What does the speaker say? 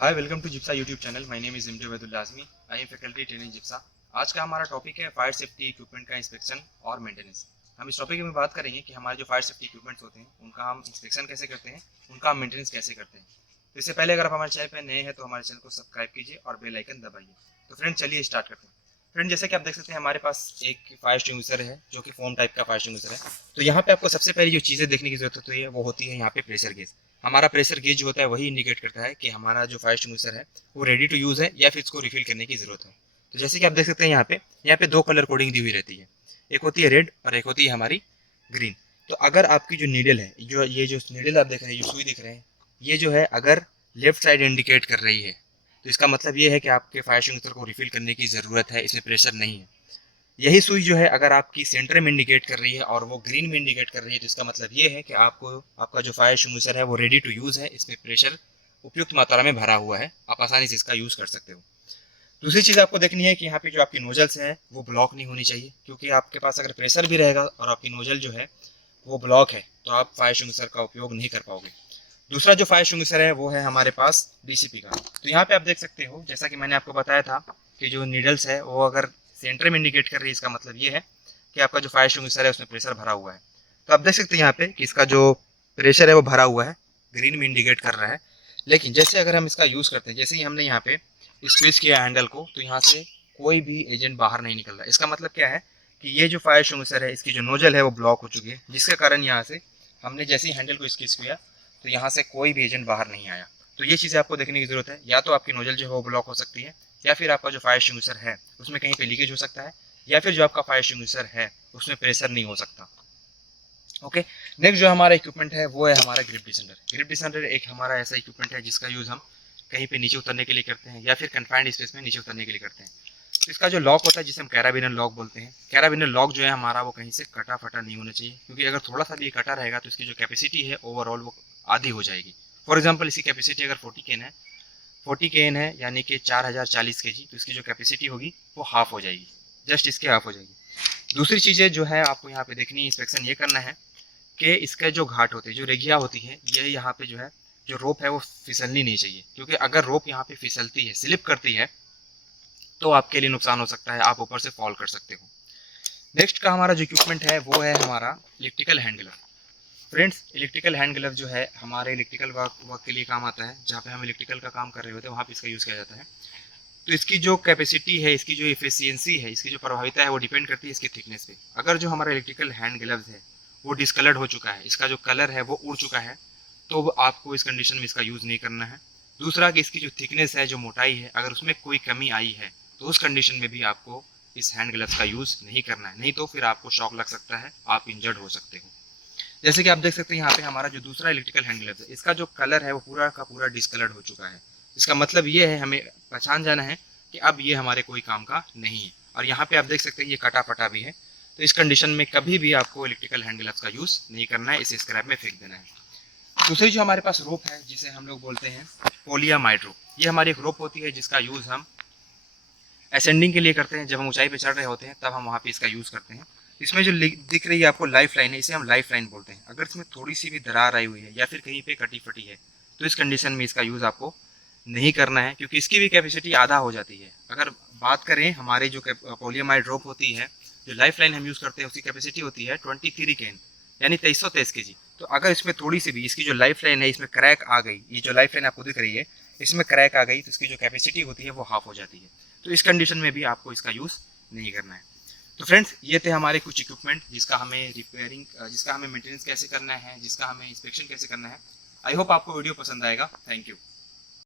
Hi, welcome to GIPSA YouTube channel. My name is इमजो वैदुल लाजमी। I am faculty training GIPSA. आज का हमारा टॉपिक है फायर सेफ्टी इक्विपमेंट का इंस्पेक्शन और मेंटेनेंस। हम इस टॉपिक में बात करेंगे कि हमारे जो फायर सेफ्टी इक्विपमेंट्स होते हैं उनका हम इंस्पेक्शन कैसे करते हैं, उनका हम मेंटेनेंस कैसे करते हैं। तो इससे पहले अगर आप हमारे चैनल पर नए हैं तो हमारे चैनल को सब्सक्राइब कीजिए और बेल आइकन दबाइए। तो फ्रेंड चलिए स्टार्ट करते हैं। फ्रेंड जैसे कि आप देख सकते हैं हमारे पास एक फायर एक्सटिंग्विशर है जो कि फोम टाइप का फायर एक्सटिंग्विशर है। तो यहाँ पे आपको सबसे पहले जो चीज़ें देखने की जरूरत होती है वो होती है यहाँ पे प्रेशर गेज। हमारा प्रेशर गेज जो होता है वही इंडिकेट करता है कि हमारा जो फायर एक्सटिंग्विशर है वो रेडी टू यूज़ है या फिर इसको रिफिल करने की ज़रूरत है। तो जैसे कि आप देख सकते हैं यहाँ पे दो कलर कोडिंग दी हुई रहती है। एक होती है रेड और एक होती है हमारी ग्रीन। तो अगर आपकी जो नीडल है, जो ये जो नीडल आप देख रहे हैं, जो सुई दिख रहे हैं, ये जो है अगर लेफ्ट साइड इंडिकेट कर रही है तो इसका मतलब ये है कि आपके फायर एक्सटिंग्विशर को रिफिल करने की ज़रूरत है, इसमें प्रेशर नहीं है। यही सुई जो है अगर आपकी सेंटर में इंडिकेट कर रही है और वो ग्रीन में इंडिकेट कर रही है तो इसका मतलब ये है कि आपको आपका जो फायर एक्सटिंग्विशर है वो रेडी टू यूज़ है, इसमें प्रेशर उपयुक्त मात्रा में भरा हुआ है, आप आसानी से इसका यूज़ कर सकते हो। दूसरी चीज़ आपको देखनी है कि यहाँ पे जो आपकी नोजल्स है वो ब्लॉक नहीं होनी चाहिए, क्योंकि आपके पास अगर प्रेशर भी रहेगा और आपकी नोजल जो है वो ब्लॉक है तो आप फायर एक्सटिंग्विशर का उपयोग नहीं कर पाओगे। दूसरा जो फायर एक्सटिंग्विशर है वो है हमारे पास डीसीपी का। तो यहाँ पे आप देख सकते हो, जैसा कि मैंने आपको बताया था कि जो नीडल्स है वो अगर सेंटर में इंडिकेट कर रही है, इसका मतलब ये है कि आपका जो फायर एक्सटिंग्विशर है उसमें प्रेशर भरा हुआ है। तो आप देख सकते हैं यहाँ पे कि इसका जो प्रेशर है वो भरा हुआ है, ग्रीन में इंडिकेट कर रहा है। लेकिन जैसे अगर हम इसका यूज़ करते हैं, जैसे ही हमने यहाँ पे स्क्वीज किया हैंडल को, तो यहाँ से कोई भी एजेंट बाहर नहीं निकल रहा है। इसका मतलब क्या है कि ये जो फायर एक्सटिंग्विशर है इसकी जो नोजल है वो ब्लॉक हो चुकी है, जिसके कारण यहाँ से हमने जैसे ही हैंडल को स्क्वीज किया तो यहाँ से कोई भी एजेंट बाहर नहीं आया। तो ये चीज़ें आपको देखने की ज़रूरत है। या तो आपकी नोजल जो है वो ब्लॉक हो सकती है, या फिर आपका जो फायर एक्सटिंग्विशर है उसमें कहीं पे लीकेज हो सकता है, या फिर जो आपका फायर एक्सटिंग्विशर है उसमें प्रेशर नहीं हो सकता। ओके, नेक्स्ट जो हमारा इक्विपमेंट है वो है हमारा ग्रिप डिसेंडर। ग्रिप डिसेंडर एक हमारा ऐसा इक्विपमेंट है जिसका यूज़ हम कहीं पे नीचे उतरने के लिए करते हैं या फिर कन्फाइंड स्पेस में नीचे उतरने के लिए करते हैं। तो इसका जो लॉक होता है जिसे हम कैराबिनर लॉक बोलते हैं, कैराबिनर लॉक जो है हमारा वो कहीं से कटा फटा नहीं होना चाहिए, क्योंकि अगर थोड़ा सा भी कटा रहेगा तो इसकी जो कैपेसिटी है ओवरऑल वो आधी हो जाएगी। फॉर एग्जाम्पल इसकी कैपेसिटी अगर 40 केन है यानी कि 4040 kg, तो इसकी जो कैपेसिटी होगी वो हाफ हो जाएगी, जस्ट इसके हाफ हो जाएगी। दूसरी चीज़ें जो है आपको यहाँ पे देखनी है, इंस्पेक्शन ये करना है कि इसके जो घाट होते हैं, जो रेगिया होती है, ये यहाँ पे जो है जो रोप है वो फिसलनी नहीं चाहिए, क्योंकि अगर रोप यहाँ पे फिसलती है, स्लिप करती है, तो आपके लिए नुकसान हो सकता है, आप ऊपर से फॉल कर सकते हो। नेक्स्ट का हमारा जो इक्विपमेंट है वो है हमारा electrical hand glove. Friends, electrical hand glove जो है हमारे इलेक्ट्रिकल वर्क के लिए काम आता है, जहाँ पे हम इलेक्ट्रिकल का काम कर रहे होते हैं वहाँ पे इसका यूज़ किया जाता है। तो इसकी जो कैपेसिटी है, इसकी जो एफिशिएंसी है, इसकी जो प्रभाविता है वो डिपेंड करती है इसकी थिकनेस पे। अगर जो हमारा इलेक्ट्रिकल हैंड ग्लव्स है वो डिसकलर्ड हो चुका है, इसका जो कलर है वो उड़ चुका है, तो आपको इस कंडीशन में इसका यूज़ नहीं करना है। दूसरा कि इसकी जो थिकनेस है, जो मोटाई है, अगर उसमें कोई कमी आई है तो उस कंडीशन में भी आपको इस हैंड ग्लव्स का यूज़ नहीं करना है, नहीं तो फिर आपको शॉक लग सकता है, आप इंजर्ड हो सकते हो। जैसे कि आप देख सकते हैं यहाँ पे हमारा जो दूसरा इलेक्ट्रिकल हैंड ग्लव्स है, इसका जो कलर है वो पूरा का पूरा डिसकलर्ड हो चुका है। इसका मतलब ये है, हमें पहचान जाना है कि अब ये हमारे कोई काम का नहीं है। और यहाँ पे आप देख सकते हैं ये कटा फटा भी है। तो इस कंडीशन में कभी भी आपको इलेक्ट्रिकल हैंड ग्लव्स का यूज़ नहीं करना है, इसे स्क्रैप में फेंक देना है। दूसरी जो हमारे पास रोप है जिसे हम लोग बोलते हैं पोलियामाइड रोप, ये हमारी एक रोप होती है जिसका यूज़ हम असेंडिंग के लिए करते हैं। जब हम ऊंचाई पे चढ़ रहे होते हैं तब हम वहाँ पे इसका यूज़ करते हैं। इसमें जो दिख रही है आपको लाइफ लाइन है, इसे हम लाइफ लाइन बोलते हैं। अगर इसमें थोड़ी सी भी दरार आई हुई है या फिर कहीं पे कटी फटी है तो इस कंडीशन में इसका यूज़ आपको नहीं करना है, क्योंकि इसकी भी कैपेसिटी आधा हो जाती है। अगर बात करें हमारे जो पोलियामाइड रोप होती है, जो लाइफ लाइन हम यूज़ करते हैं, उसकी कैपेसिटी होती है 23 केन यानी 2323 kg। तो अगर इसमें थोड़ी सी भी इसकी जो लाइफ लाइन है इसमें क्रैक आ गई, ये जो लाइफ लाइन आपको दिख रही है इसमें क्रैक आ गई, तो इसकी जो कैपेसिटी होती है वो हाफ हो जाती है। तो इस कंडीशन में भी आपको इसका यूज़ नहीं करना है। तो फ्रेंड्स, ये थे हमारे कुछ इक्विपमेंट जिसका हमें रिपेयरिंग, जिसका हमें मेंटेनेंस कैसे करना है, जिसका हमें इंस्पेक्शन कैसे करना है। आई होप आपको वीडियो पसंद आएगा। Thank you.